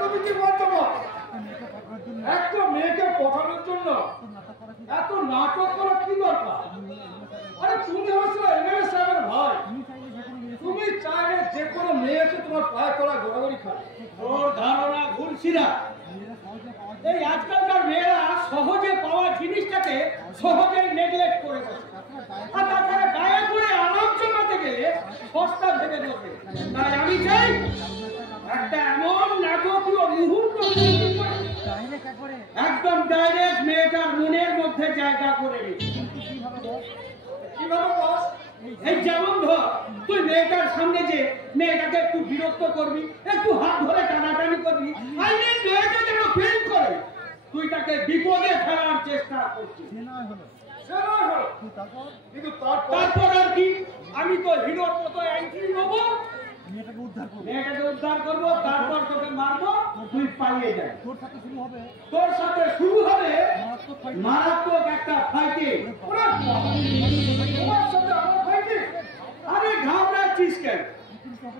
তুমি কি বলছো? একটা মেয়েকে পটানোর জন্য এত নাটক করা কি দরকার? আরে তুমি হচ্ছে এমএলএ সাহেবের ভাই, তুমি চাইলে যে কোনো মেয়েকে তোমার পায়ে তোলা ঘোরাঘুরি খাবে। ওর ধারণা ভুলছিরা। এই আজকালকার মেয়েরা সহজে পাওয়া জিনিসটাকে সহজেই নেগলেক্ট করে বসে, আর তাছাড়া গায়ে করে আরাম জমাতে গেলে সস্তা ভেবে বসে। তাই আমি চাই একটা এমন নাটকীয় মুহূর্ত একদম ডাইরেক্ট মেয়েটার মনের মধ্যে জায়গা করে নিই। কিভাবে বস? এই যেমন ধর, তুই মেয়েটার সামনে যে মেয়েটাকে একটু বিরক্ত করবি, একটু হাত ধরে টানাটানি করবি, আর মেয়েটা যেন ফিল করে তুই তাকে বিপদে ফেলার চেষ্টা করছিস। কিন্তু তারপর আর কি, আমি তো হিরোর মতো এন্ট্রি নেবো, মেয়েটাকে উদ্ধার করবো, তারপর তোকে মারবো, তুই পালিয়ে যাবি। তোর সাথে শুরু হবে মারাত্মক একটা ফাইটিং। আরে ঘাবড়াচ্ছিস কেন?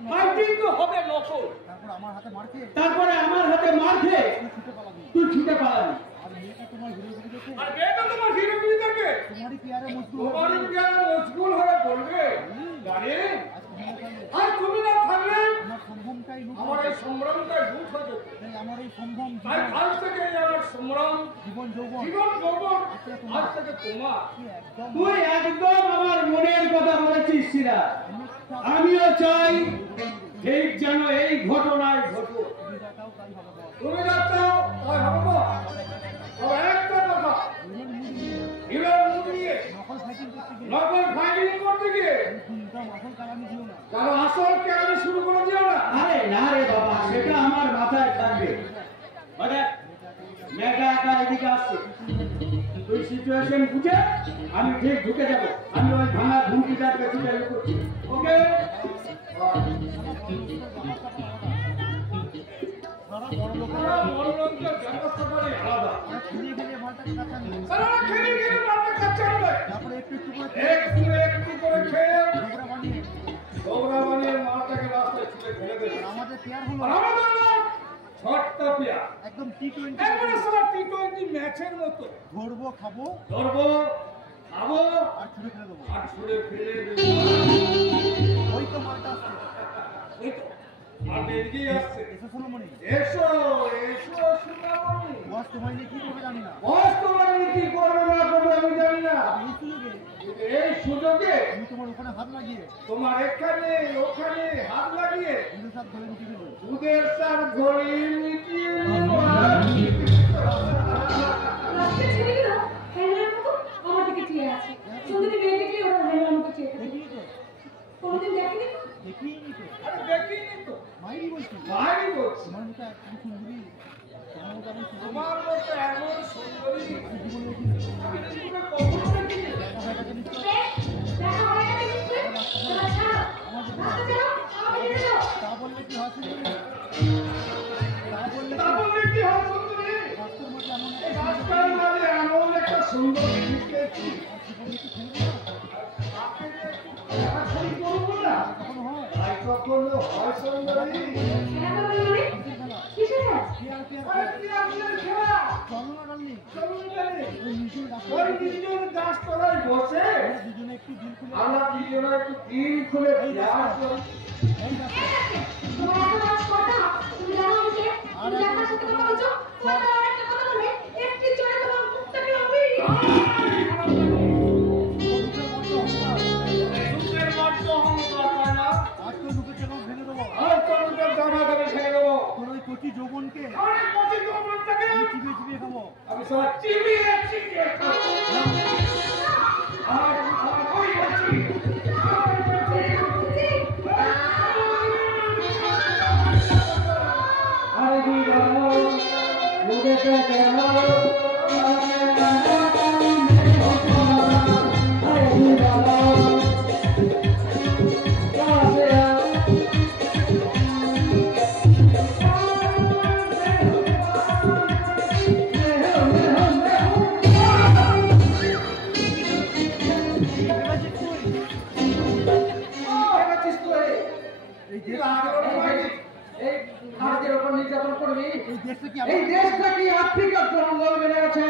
ফাইটিং তো হবে নকল। তারপরে আমার হাতে মার খেয়ে তুই ছুটে পালাবি। আর মেয়েটা তোমার হিরোগিরি দেখে তোমারই পেয়ারে মজবুর হয়ে পড়বে। জানি আর তুমি না থাকলে আমার এই সংগ্রামটাই লুট হয়ে যেত। তাই আজ থেকে আমার সংগ্রাম জীবন যৌবন আজ থেকে তোমার। তুই একদম আমার মনের কথা বলেছিস সিরা। আমিও চাই ঠিক যেন এই ঘটনায় ঘটে। তুমি যাচ্ছো তাই হবে। একটা কথা, হিরোর মুখ নিয়ে নকল ফাইটিং করতে গিয়ে কারো আসল কেরানি শুরু করে দিও না। আরে না রে বাবা, সেটা আমার মাথায় থাকবে। মেয়েটা একা এদিকে আসছে, তুই সিচুয়েশন বুঝে আমি ঠিক ঢুকে যাবো। আমি ওই ভাঙা ঘুমটিটার পেছনে চালু করছি। ওকে একদম T20 ম্যাচের মতো ধরবো খাবো আর ছুড়ে ফেলে দেবো। ওই তো মালটা আসছে, আর এগিয়ে আসছে। এসো সোনামণি। বস তোমার নিয়ে কি করবে জানি না, আমি জানি না। এই সুযোগে আমি তোমার ওখানে হাত লাগিয়ে, তোমার এখানে ওখানে হাত লাগিয়ে দুধের সার ঘড়ি মিটিয়ে তোমার মতো এমন সুন্দরী তা বললে কি হয় সুন্দরী? রাস্তার মাঝে এমন একটা সুন্দর দেখেছি, কখনো হয় সুন্দরী। গাছ তলায় বসে আমরা দুজনে একটু দিন খুলে যৌবনকে চিবিয়ে খাবো। আমি সবাই চিবিয়ে নির্যাতন করবি? এই দেশটা কি আফ্রিকার জঙ্গল বেড়ে গেছে?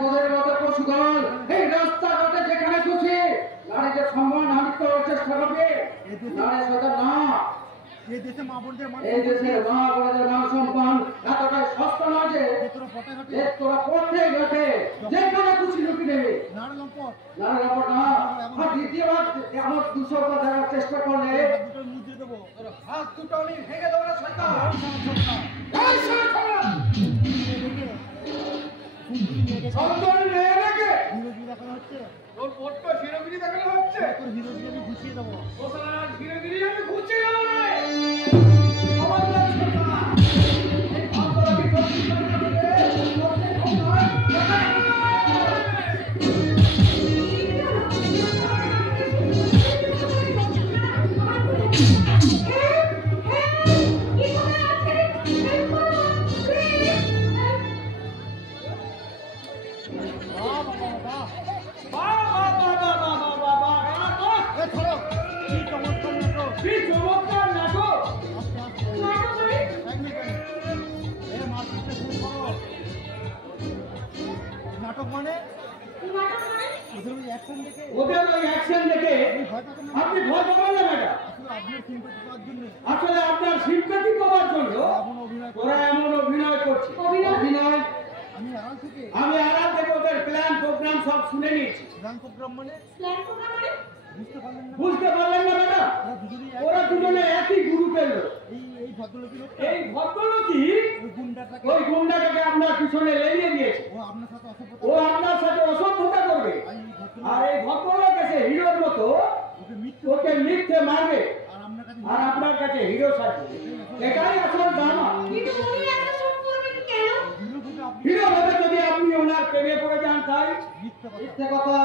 তোদের মতো পশুগণ এই রাস্তাঘাটে যেখানে খুশি নারীদের সম্মান হানি করার চেষ্টা করবে? নারী সেটা না। এই দেশের মা বোনদের মান সম্মান এতটাই সস্তা নয় যে তোরা পথে ঘাটে যেখানে খুশি লুটি নেবে। নারী লম্পট না। আর দ্বিতীয়বার আমার 200 দেওয়ার চেষ্টা করলে হাত দুটো আমি ভেঙে দেবো না শয়তান। এই শয়তান! সন্তান মেয়ে রেখে তোর বড্ড হিরোগিরি দেখানো হচ্ছে। তোর হিরোগিরি আমি ঘুচিয়ে দেবো। ও শালা হিরোগিরি আমি ঘুচিয়ে দেবো না। আমার নাম শয়তান। এই ভাবটা কি করছিস? ওদের ওই অ্যাকশন দেখে আপনি ভয় পাবেন না ম্যাডাম। আসলে আপনার সিম্প্যাথি পাওয়ার জন্য ওরা এমন অভিনয় করছে। অভিনয় আমি আড়াল থেকে ওদের প্ল্যান প্রোগ্রাম সব শুনে নিয়েছি। বুঝতে পারলেন না ম্যাডাম? ওরা দুজনে একই গ্রুপের লোক। এই ভদ্রলোকই ওই গুন্ডাটাকে আপনার পিছনে লেলিয়ে দিয়েছে। ও আপনার সাথে অসভ্যতা করবে আর এই ভদ্রলোক এসে হিরোর মতো ওকে মিথ্যে মারবে আর আপনার কাছে হিরো সাজবে। এটাই আসল ড্রামা। হিরো হতে যদি আপনি ওনার প্রেমে পড়ে যান তাই মিথ্যে কথা।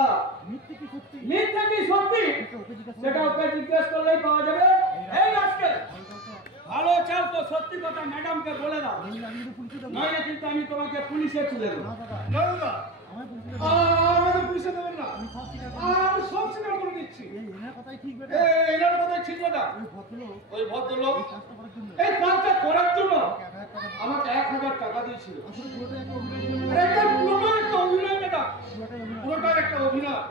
মিথ্যে কি সত্যি সেটা ওকে জিজ্ঞেস করলেই পাওয়া যাবে। এই আজকে ভালো চাও তো সত্যি কথা ম্যাডামকে বলে দাও, নইলে কিন্তু আমি তোমাকে পুলিশে তুলে দেবো। আমাদের পুলিশে দেবেন না, আমি সব স্বীকার করে দিচ্ছি। এনার কথাই ঠিক বেটা। ওই ভদ্রলোক এই কাজটা করার জন্য আমাকে 1000 টাকা দিয়েছিল। এটা পুরোটা একটা অভিনয় বেটা, পুরোটা একটা অভিনয়।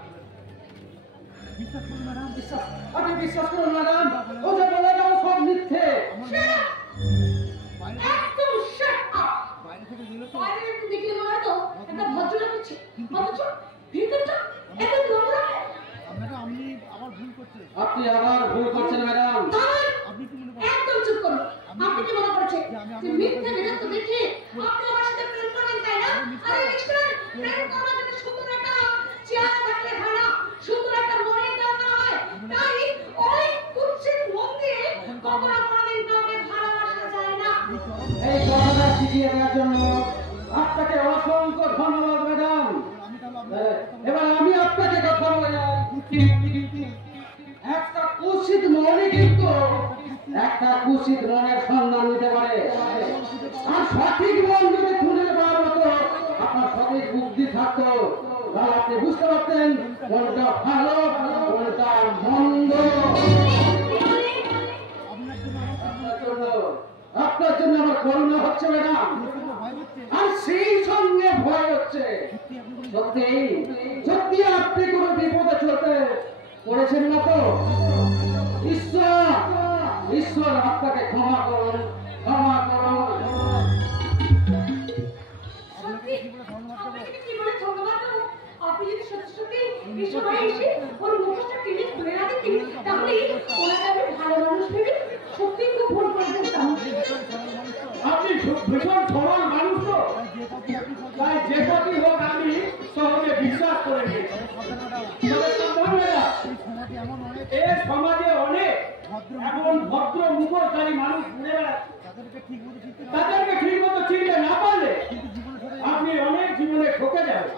আপনি বিশ্বাস করুন ম্যাডাম, ও যে বলে গেল সব মিথ্যে। আপনি আবার ভুল করছেন ম্যাডাম। একদম চুপ করুন। আপনি কি মনে করছেন যে মিথ্যা বিরক্ত দেখে আপনি আমার সাথে প্রেম করেন তাই না? আরে মিস্টার, প্রেম করার জন্য সুন্দর একটা চেহারা থাকলে হয় না, সুন্দর একটা মনের দরকার হয়। তাই ওই কুৎসিত মন দিয়ে কখনো কোনোদিন কাউকে ভালোবাসা যায় না। এই কথাটা শিখিয়ে দেওয়ার জন্য আপনাকে অসংখ্য ধন্যবাদ ম্যাডাম। এবার আমি আপনাকে কথা বলে যাই। একটা কুৎসিত মনে কিন্তু একটা কুৎসিত মনের সন্ধান নিতে পারে, আর সঠিক মন যদি খুঁজে পাওয়ার মতো আপনার সঠিক বুদ্ধি থাকতো তাহলে আপনি বুঝতে পারতেন কোনটা ভালো কোনটা মন্দ। আপনার জন্য আমার করুণা হচ্ছে ম্যাডাম, আর সেই সঙ্গে ভয় হচ্ছে। সত্যি সত্যি আপনি কোনো বিপদে চলতে পড়েছেন না তো? ঈশ্বর ঈশ্বর আপনাকে ক্ষমা করুন, ক্ষমা করুন। আপনি যদি সত্যি সত্যি এই সময় এসে ওর মুখটা টেনে ধরে না দিতেন তাহলে ওনাকে আমি ভালো মানুষ ভেবে সত্যি খুব ভুল করে দিতাম। আপনি ভীষণ সরল মানুষ তো, তাই যে কথাই হোক আমি সহজে বিশ্বাস করে নিয়েছি। এই সমাজে অনেক এমন ভদ্র মুখোশধারী মানুষ ঘুরে বেড়াচ্ছে, তাদেরকে ঠিক মতো চিনতে না পারলে আপনি অনেক জীবনে ঠকে যাবেন।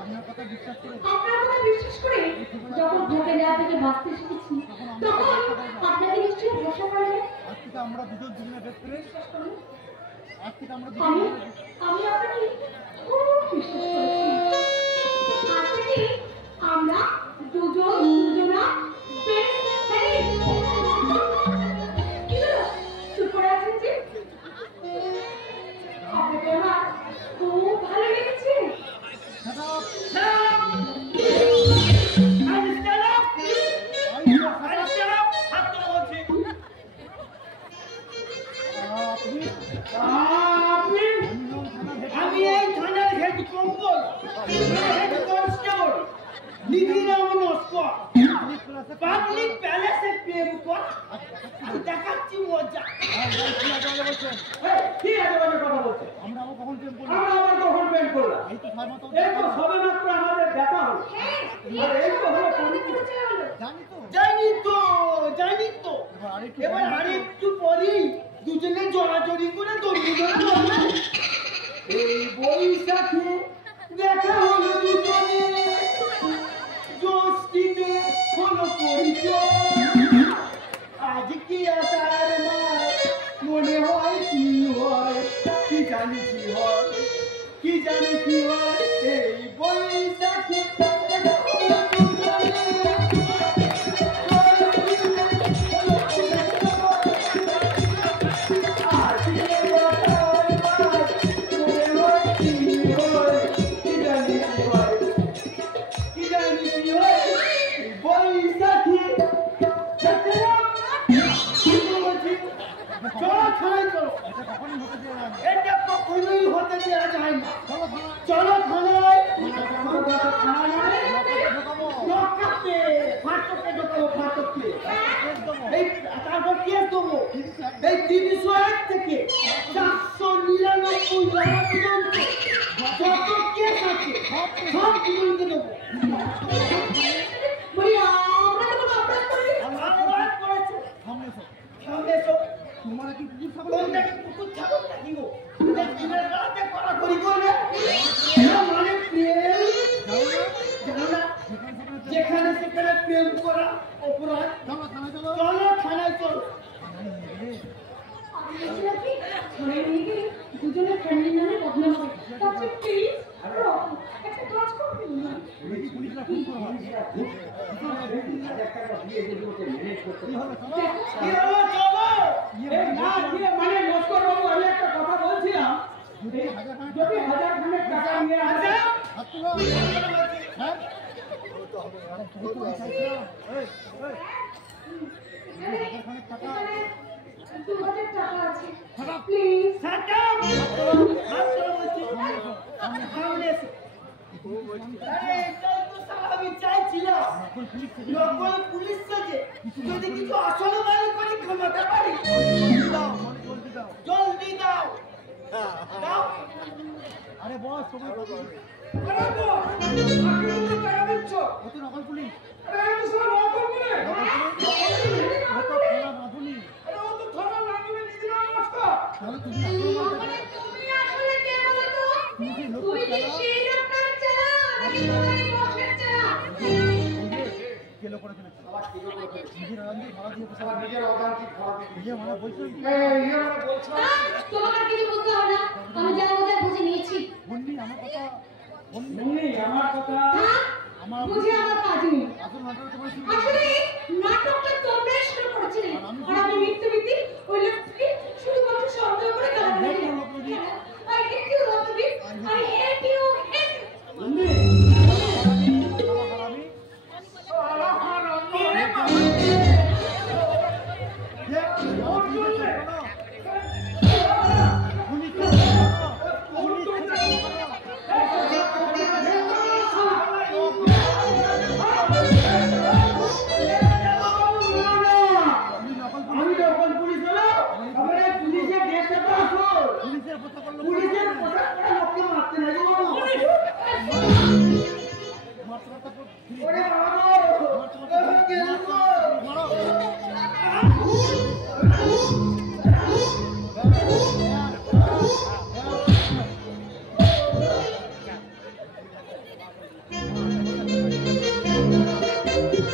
আপনার কথা বিশ্বাস করে যখন ঠকে যাওয়া থেকে বাঁচতে শিখেছি তখন আপনাকে নিশ্চয়ই ভরসা করা যায়। আমরা দুজন জীবনে বিশ্বাস করুন, আমি আপনাকে খুব বিশ্বাস করেছি। আজ থেকে আমরা দুজনা চুপ করে আছেন যে? খুব ভালো লেগেছে। আমি এই থানার হেড কম্পল head constable Nidhiram Naskar public প্যালেসে প্রেম কর দেখাচ্ছি মজা। কি আছে বলছেন? কি আছে বলে কথা বলছে? আমরা আবার কখন প্রেম করলাম? আমরা আবার কখন প্রেম করলাম? এই তো 6 মাস এই তো সবে মাত্র আমাদের দেখা হলো। হ্যাঁ, আর এই তো হলো পরিচয় হলো। জানি তো। জানি তো এবার এবার আরেকটু পরেই দুজনে জড়াজড়ি করে দড়ি ধরে বলবে এই বৈশাখে দেখা হলো দুজনে জ্যোষ্ঠীতে হলো পরিচয় আজ কি আসার মাস মনে হয় কি হয় কি জানি কি হয় কি জানি কি হয় এই বৈশাখে দেখা হলো দুজনে চলো থানায় তারপর কেস দেবো এই 301 থেকে 499 পর্যন্ত যত কেস আছে সব দুজনকে দেবো। বলি আমরা তো কোনো অপরাধ করিনি। অপরাধ করেছে সামনে এসো। তোমরা কি কুকুর ছাগল? তোমরা কি কুকুর ছাগল নাকি গো? দিনের বেলাতে কড়াকড়ি করবে মানে প্রেম জানো না যেখানে সেখানে প্রেম করা অপরাধ। চলো থানায় চলো। চলো থানায় চলো। আমি বলছিলাম কি, থানায় নিয়ে গেলে দুজনের ফ্যামিলি নামে বদনাম হবে। তার চেয়ে প্লিজ একটা কাজ করুন না। দেখি পুলিশরা ফোন করে হবে। কি হলো চলো। ইয়ে না দিয়ে মানে নস্কর বাবু আমি একটা কথা বলছিলাম যদি 1000 খানেক টাকা নিয়ে আসে হাত তুলো। হ্যাঁ? আরে তুই তো চাইছ না। এই, এই। এখানে 2000 টাকা আছে। প্লিজ। আমি চাইছিলাম নকল পুলিশ সাজে যদি কিছু আসলে বাড়ি করে ক্ষমতা পারি জলদি দাও দাও। আরে বস সময় কত? কত নকল পুলিশ? তাহলে তুমি তুমি আসলে কে বলো তো? তুমি কি সেই লোকটার চেলা নাকি তোমার এই বসের চেলা? কেলো করে ফেলেছে। নিজের রান্দি ভাড়া দিয়ে বসে নিজে মানে বলছিলাম কি? তোমাকে কিছু বলতে হবে না, আমি যা বোঝার বুঝে নিয়েছি। বন্দি আমার কথা বন্দি আমার কথা আমার বুঝে আমার কাজ নেই। আসল নাটক তোমার কি? আসলে নাটকটা তোমরাই শুরু করেছিলে, আর আমি মিথ্যে ওই লোককে শুধুমাত্র সন্দেহ করে গালাগালি দিলাম।